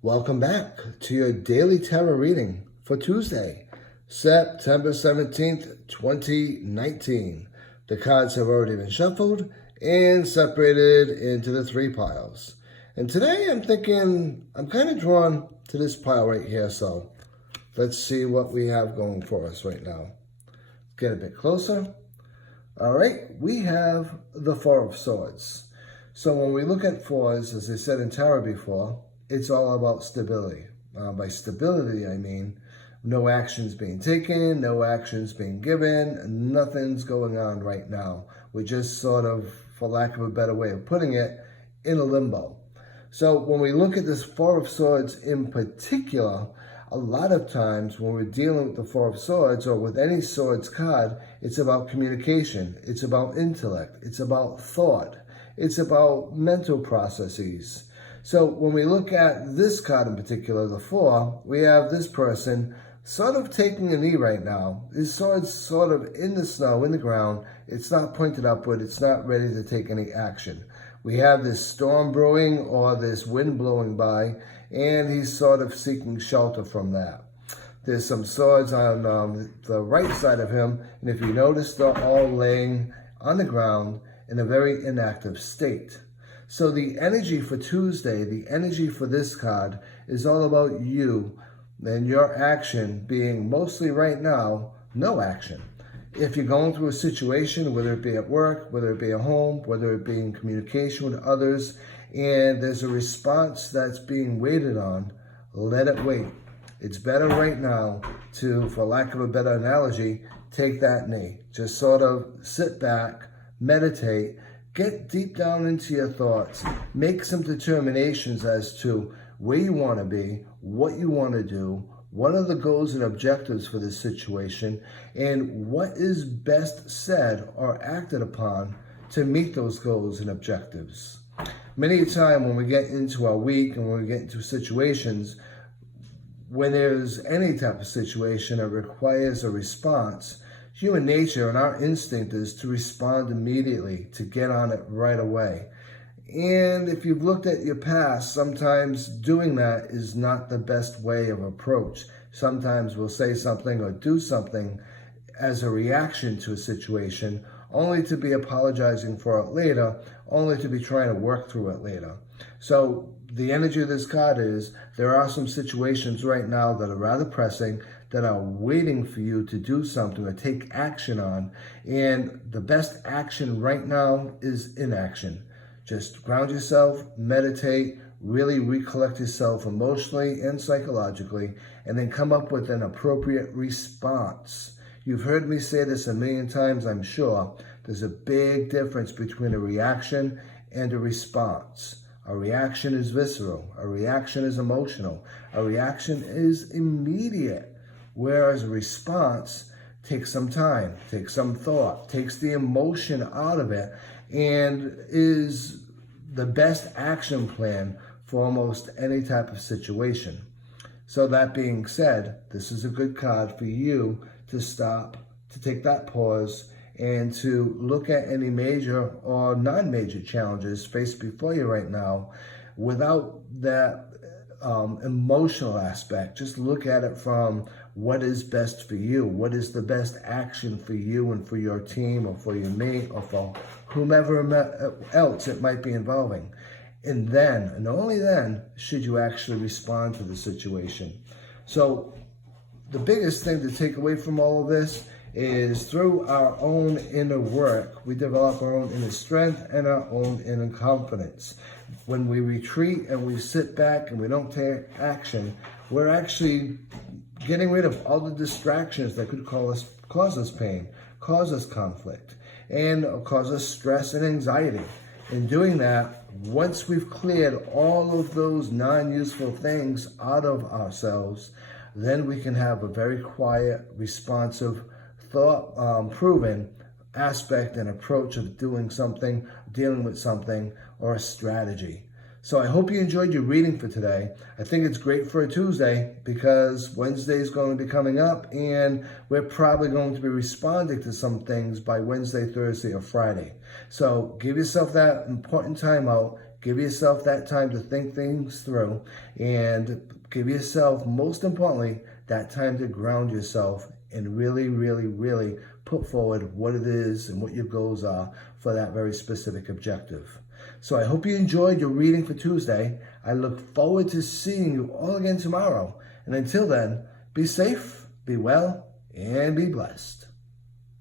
Welcome back to your daily tarot reading for Tuesday, September 17th, 2019. The cards have already been shuffled and separated into the three piles. And today I'm thinking I'm kind of drawn to this pile right here, so let's see what we have going for us right now. Get a bit closer. All right, we have the Four of Swords. So when we look at fours, as I said in tarot before, it's all about stability. By stability, I mean no actions being taken, no actions being given, nothing's going on right now. We're just sort of, for lack of a better way of putting it, in a limbo. So when we look at this Four of Swords in particular, a lot of times when we're dealing with the Four of Swords or with any Swords card, it's about communication, it's about intellect, it's about thought, it's about mental processes. So when we look at this card in particular, the Four, we have this person sort of taking a knee right now. His sword's sort of in the snow, in the ground. It's not pointed upward. It's not ready to take any action. We have this storm brewing or this wind blowing by, and he's sort of seeking shelter from that. There's some swords on the right side of him, and if you notice, they're all laying on the ground in a very inactive state. So the energy for Tuesday, the energy for this card is all about you and your action being mostly right now, no action. If you're going through a situation, whether it be at work, whether it be at home, whether it be in communication with others, and there's a response that's being waited on, let it wait. It's better right now to, for lack of a better analogy, take that knee. Just sort of sit back, meditate, get deep down into your thoughts, make some determinations as to where you want to be, what you want to do, what are the goals and objectives for this situation, and what is best said or acted upon to meet those goals and objectives. Many a time when we get into our week and when we get into situations, when there's any type of situation that requires a response, human nature and our instinct is to respond immediately, to get on it right away. And if you've looked at your past, sometimes doing that is not the best way of approach. Sometimes we'll say something or do something as a reaction to a situation, only to be apologizing for it later, only to be trying to work through it later. So the energy of this card is there are some situations right now that are rather pressing, that are waiting for you to do something or take action on. And the best action right now is inaction. Just ground yourself, meditate, really recollect yourself emotionally and psychologically, and then come up with an appropriate response. You've heard me say this a million times, I'm sure. There's a big difference between a reaction and a response. A reaction is visceral. A reaction is emotional. A reaction is immediate. Whereas a response takes some time, takes some thought, takes the emotion out of it, and is the best action plan for almost any type of situation. So that being said, this is a good card for you to stop, to take that pause, and to look at any major or non-major challenges faced before you right now without that emotional aspect. Just look at it from what is best for you, what is the best action for you and for your team or for your mate or for whomever else it might be involving. And then, and only then, should you actually respond to the situation. So the biggest thing to take away from all of this is through our own inner work, we develop our own inner strength and our own inner confidence. When we retreat and we sit back and we don't take action, we're actually getting rid of all the distractions that could cause us pain, cause us conflict, and cause us stress and anxiety. In doing that, once we've cleared all of those non-useful things out of ourselves, then we can have a very quiet, responsive, thought-proven aspect and approach of doing something, dealing with something, or a strategy. So I hope you enjoyed your reading for today. I think it's great for a Tuesday because Wednesday is going to be coming up and we're probably going to be responding to some things by Wednesday, Thursday, or Friday. So give yourself that important time out. Give yourself that time to think things through, and give yourself, most importantly, that time to ground yourself and really, really, really put forward what it is and what your goals are for that very specific objective. So I hope you enjoyed your reading for Tuesday. I look forward to seeing you all again tomorrow. And until then, be safe, be well, and be blessed.